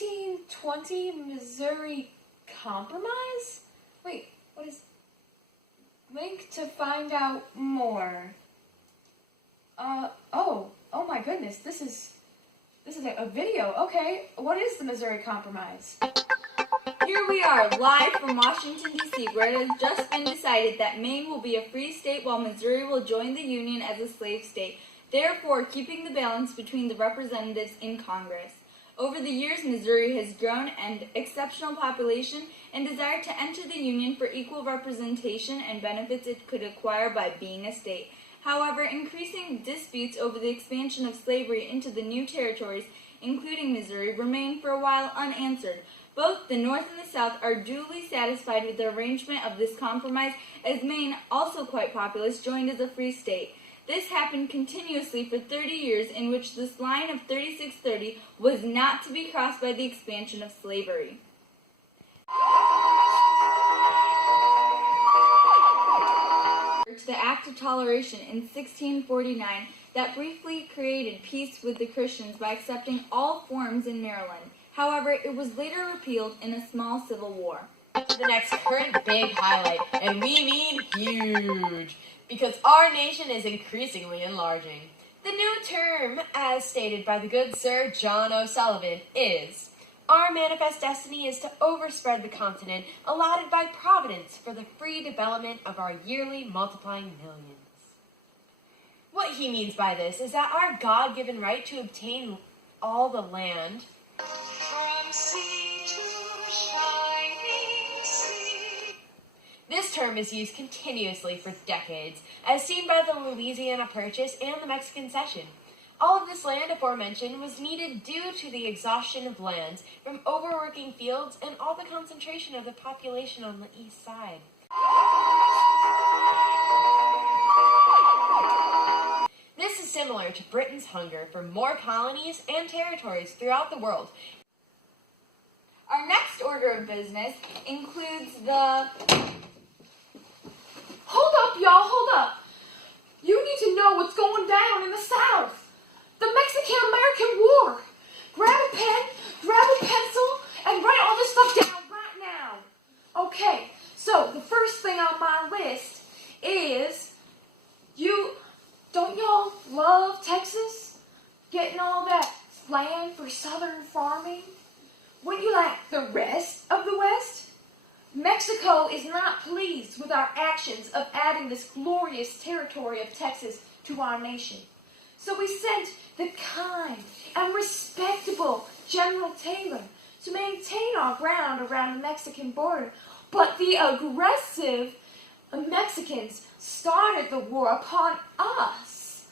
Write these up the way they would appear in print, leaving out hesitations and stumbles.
1820 Missouri Compromise? Wait, what is... Link to find out more. Oh my goodness, this is a video. Okay, what is the Missouri Compromise? Here we are, live from Washington, D.C., where it has just been decided that Maine will be a free state while Missouri will join the Union as a slave state, therefore keeping the balance between the representatives in Congress. Over the years, Missouri has grown an exceptional population and desire to enter the Union for equal representation and benefits it could acquire by being a state. However, increasing disputes over the expansion of slavery into the new territories, including Missouri, remain for a while unanswered. Both the North and the South are duly satisfied with the arrangement of this compromise, as Maine, also quite populous, joined as a free state. This happened continuously for 30 years, in which this line of 3630 was not to be crossed by the expansion of slavery. To the Act of Toleration in 1649 that briefly created peace with the Christians by accepting all forms in Maryland. However, it was later repealed in a small civil war. To the next current big highlight, and we mean huge, because our nation is increasingly enlarging. The new term, as stated by the good Sir John O'Sullivan, is, "Our manifest destiny is to overspread the continent allotted by Providence for the free development of our yearly multiplying millions." What he means by this is that our God-given right to obtain all the land from sea to shining sea. This term is used continuously for decades, as seen by the Louisiana Purchase and the Mexican Cession. All of this land aforementioned was needed due to the exhaustion of lands from overworking fields and all the concentration of the population on the east side. This is similar to Britain's hunger for more colonies and territories throughout the world. Our next order of business includes the... Hold up, y'all, hold up. You need to know what's going down in the South. The Mexican-American War. Grab a pen, grab a pencil, and write all this stuff down right now. Okay, so the first thing on my list is don't y'all love Texas? Getting all that land for southern farming? Wouldn't you like the rest of the West? Mexico is not pleased with our actions of adding this glorious territory of Texas to our nation. So we sent the kind and respectable General Taylor to maintain our ground around the Mexican border. But the aggressive Mexicans started the war upon us.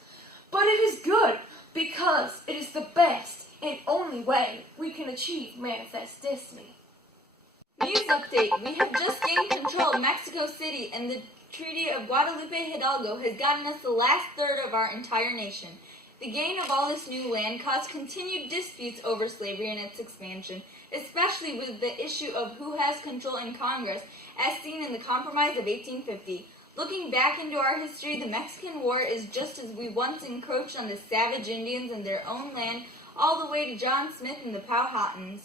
But it is good because it is the best and only way we can achieve manifest destiny. News update. We have just gained control of Mexico City, and the Treaty of Guadalupe Hidalgo has gotten us the last third of our entire nation. The gain of all this new land caused continued disputes over slavery and its expansion, especially with the issue of who has control in Congress, as seen in the Compromise of 1850. Looking back into our history, the Mexican War is just as we once encroached on the savage Indians and their own land, all the way to John Smith and the Powhatans.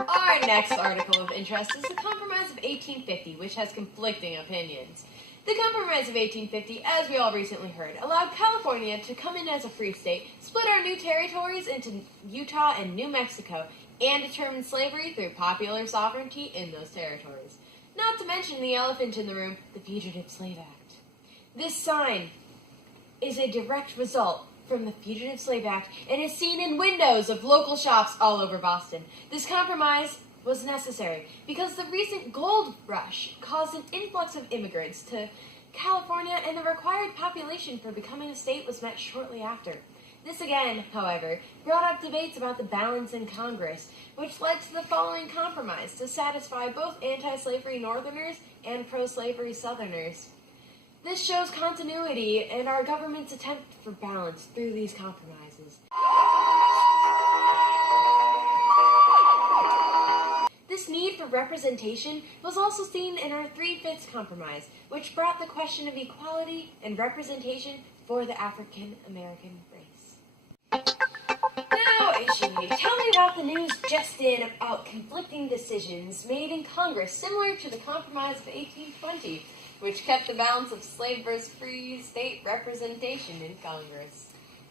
Our next article of interest is the Compromise of 1850, which has conflicting opinions. The Compromise of 1850, as we all recently heard, allowed California to come in as a free state, split our new territories into Utah and New Mexico, and determine slavery through popular sovereignty in those territories. Not to mention the elephant in the room, the Fugitive Slave Act. This sign is a direct result from the Fugitive Slave Act and is seen in windows of local shops all over Boston. This compromise was necessary because the recent gold rush caused an influx of immigrants to California, and the required population for becoming a state was met shortly after. This again, however, brought up debates about the balance in Congress, which led to the following compromise to satisfy both anti-slavery Northerners and pro-slavery Southerners. This shows continuity in our government's attempt for balance through these compromises. This need for representation was also seen in our 3/5 compromise, which brought the question of equality and representation for the African American race. Now, Ishii, tell me about the news just in about conflicting decisions made in Congress, similar to the Compromise of 1820, which kept the balance of slave versus free state representation in Congress.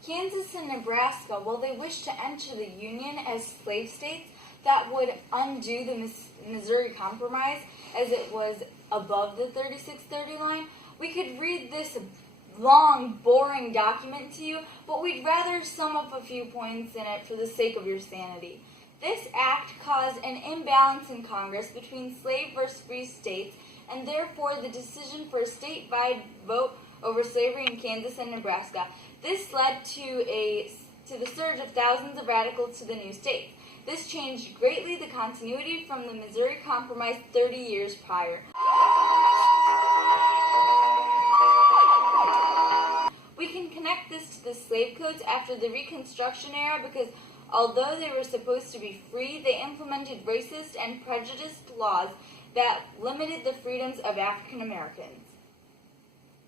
Kansas and Nebraska, while they wished to enter the Union as slave states, that would undo the Missouri Compromise as it was above the 3630 line. We could read this long, boring document to you, but we'd rather sum up a few points in it for the sake of your sanity. This act caused an imbalance in Congress between slave versus free states, and therefore the decision for a statewide vote over slavery in Kansas and Nebraska. This led to the surge of thousands of radicals to the new states. This changed greatly the continuity from the Missouri Compromise 30 years prior. We can connect this to the slave codes after the Reconstruction era because although they were supposed to be free, they implemented racist and prejudiced laws that limited the freedoms of African Americans.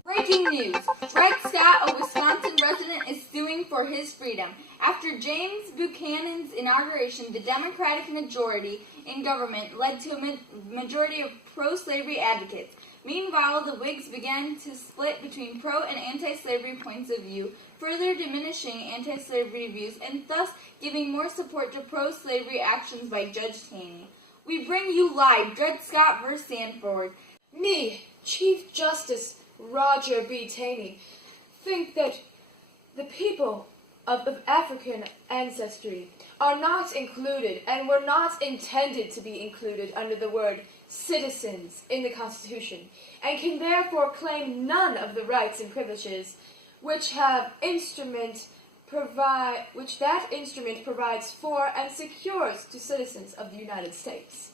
Breaking news! Dred Scott, a Wisconsin resident, is suing for his freedom. After James Buchanan's inauguration, the Democratic majority in government led to a majority of pro-slavery advocates. Meanwhile, the Whigs began to split between pro- and anti-slavery points of view, further diminishing anti-slavery views and thus giving more support to pro-slavery actions by Judge Taney. We bring you live Dred Scott v. Sanford. Me, Chief Justice Roger B. Taney, think that the people of African ancestry are not included and were not intended to be included under the word citizens in the Constitution, and can therefore claim none of the rights and privileges which that instrument provides for and secures to citizens of the United States.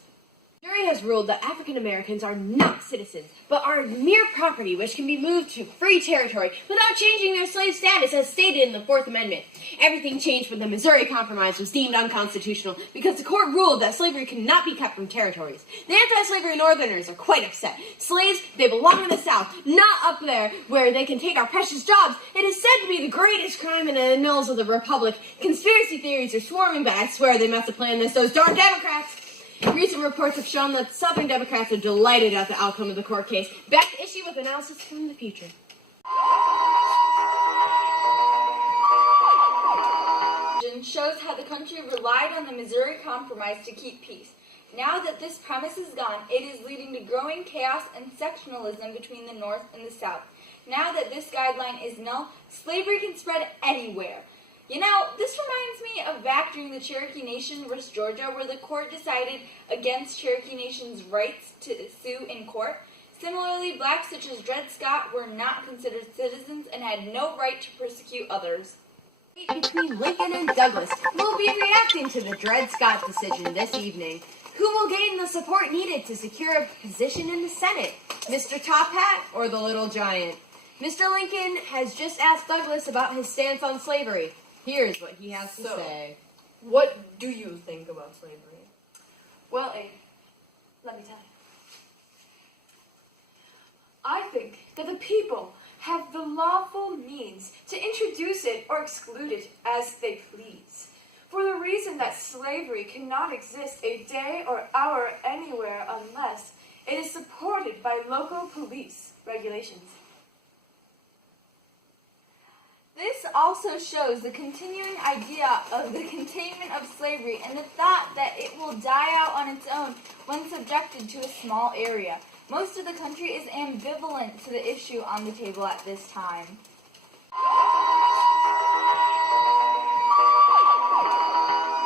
The jury has ruled that African Americans are not citizens, but are mere property which can be moved to free territory without changing their slave status as stated in the Fourth Amendment. Everything changed when the Missouri Compromise was deemed unconstitutional because the court ruled that slavery cannot be kept from territories. The anti-slavery Northerners are quite upset. Slaves, they belong in the South, not up there where they can take our precious jobs. It is said to be the greatest crime in the annals of the Republic. Conspiracy theories are swarming, but I swear they must have planned this, those darn Democrats. Recent reports have shown that Southern Democrats are delighted at the outcome of the court case. Back to issue with analysis from the future. Shows how the country relied on the Missouri Compromise to keep peace. Now that this premise is gone, it is leading to growing chaos and sectionalism between the North and the South. Now that this guideline is null, slavery can spread anywhere. You know, this reminds me of back during the Cherokee Nation versus Georgia, where the court decided against Cherokee Nation's rights to sue in court. Similarly, blacks such as Dred Scott were not considered citizens and had no right to persecute others. Between Lincoln and Douglas, we'll be reacting to the Dred Scott decision this evening. Who will gain the support needed to secure a position in the Senate? Mr. Top Hat or the Little Giant? Mr. Lincoln has just asked Douglas about his stance on slavery. Here's what he has to say. What do you think about slavery? Well, Abe, let me tell you. I think that the people have the lawful means to introduce it or exclude it as they please, for the reason that slavery cannot exist a day or hour anywhere unless it is supported by local police regulations. This also shows the continuing idea of the containment of slavery and the thought that it will die out on its own when subjected to a small area. Most of the country is ambivalent to the issue on the table at this time.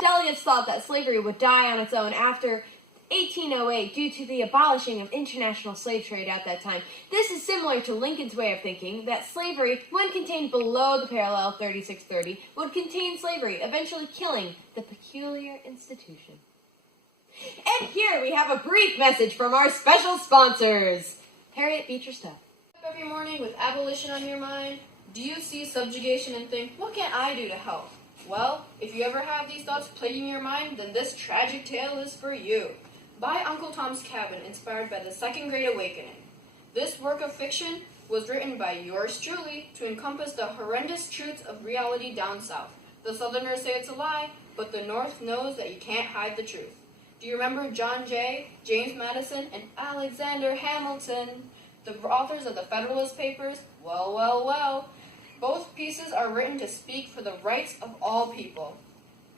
Delegates thought that slavery would die on its own after 1808 due to the abolishing of international slave trade at that time. This is similar to Lincoln's way of thinking that slavery, when contained below the parallel 3630, would contain slavery, eventually killing the peculiar institution. And here we have a brief message from our special sponsors. Harriet Beecher Stowe. Every morning with abolition on your mind, do you see subjugation and think, what can I do to help? Well, if you ever have these thoughts plaguing your mind, then this tragic tale is for you. By Uncle Tom's Cabin, inspired by the Second Great Awakening. This work of fiction was written by yours truly to encompass the horrendous truths of reality down south. The The Southerners say it's a lie, but the North knows that you can't hide the truth. Do you remember John Jay, James Madison, and Alexander Hamilton, the authors of the Federalist Papers? Well, well, well. Both pieces are written to speak for the rights of all people.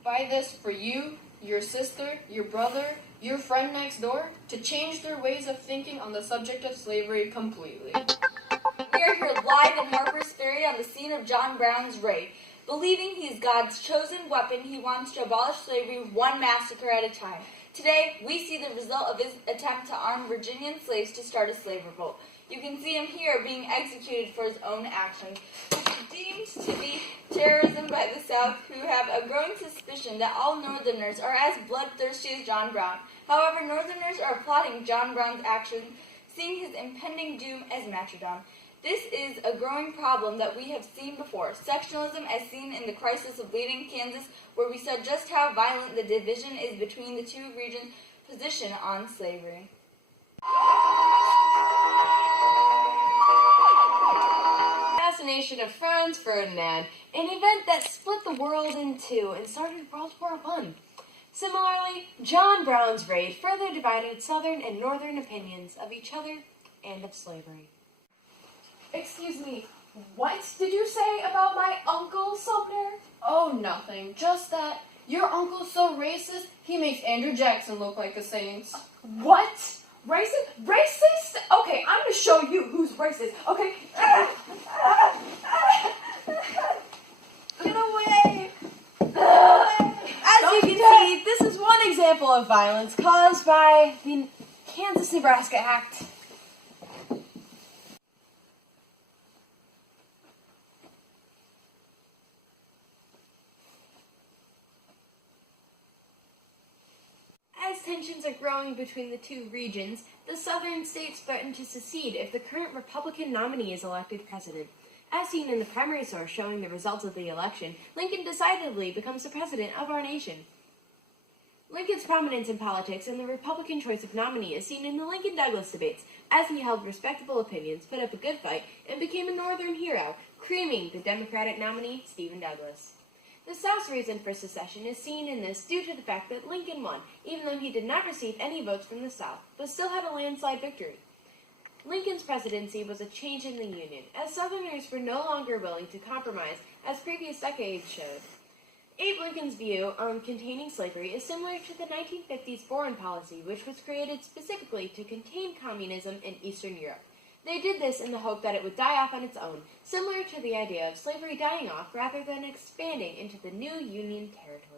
By this, for you, your sister, your brother, your friend next door, to change their ways of thinking on the subject of slavery completely. We are here live in Harper's Ferry on the scene of John Brown's raid. Believing he's God's chosen weapon, he wants to abolish slavery one massacre at a time. Today, we see the result of his attempt to arm Virginian slaves to start a slave revolt. You can see him here being executed for his own actions, which is deemed to be terrorism by the South, who have a growing suspicion that all Northerners are as bloodthirsty as John Brown. However, Northerners are applauding John Brown's actions, seeing his impending doom as martyrdom. This is a growing problem that we have seen before. Sectionalism, as seen in the crisis of Bleeding, Kansas, where we saw just how violent the division is between the two regions' position on slavery. Assassination of Franz Ferdinand, an event that split the world in two and started World War I. Similarly, John Brown's raid further divided Southern and Northern opinions of each other and of slavery. Excuse me, what did you say about my Uncle Sumner? Oh, nothing. Just that your uncle's so racist, he makes Andrew Jackson look like the Saints. What? Racist? Racist? Okay, I'm gonna show you who's racist. Okay. Get away! As you can see, this is one example of violence caused by the Kansas-Nebraska Act. As tensions are growing between the two regions, the southern states threaten to secede if the current Republican nominee is elected president. As seen in the primary source showing the results of the election, Lincoln decidedly becomes the president of our nation. Lincoln's prominence in politics and the Republican choice of nominee is seen in the Lincoln-Douglas debates, as he held respectable opinions, put up a good fight, and became a Northern hero, creaming the Democratic nominee, Stephen Douglas. The South's reason for secession is seen in this due to the fact that Lincoln won, even though he did not receive any votes from the South, but still had a landslide victory. Lincoln's presidency was a change in the Union, as Southerners were no longer willing to compromise, as previous decades showed. Abe Lincoln's view on containing slavery is similar to the 1950s foreign policy, which was created specifically to contain communism in Eastern Europe. They did this in the hope that it would die off on its own, similar to the idea of slavery dying off rather than expanding into the new Union territories.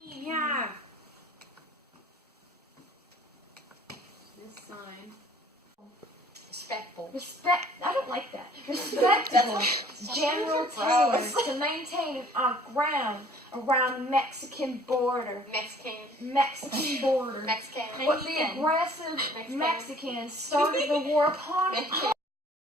Yeah. This sign. Respectful. Respect. I don't like that. Respectable general tailors to maintain our ground around the Mexican border. Mexican border. Mexican. But the aggressive Mexicans started the war upon us.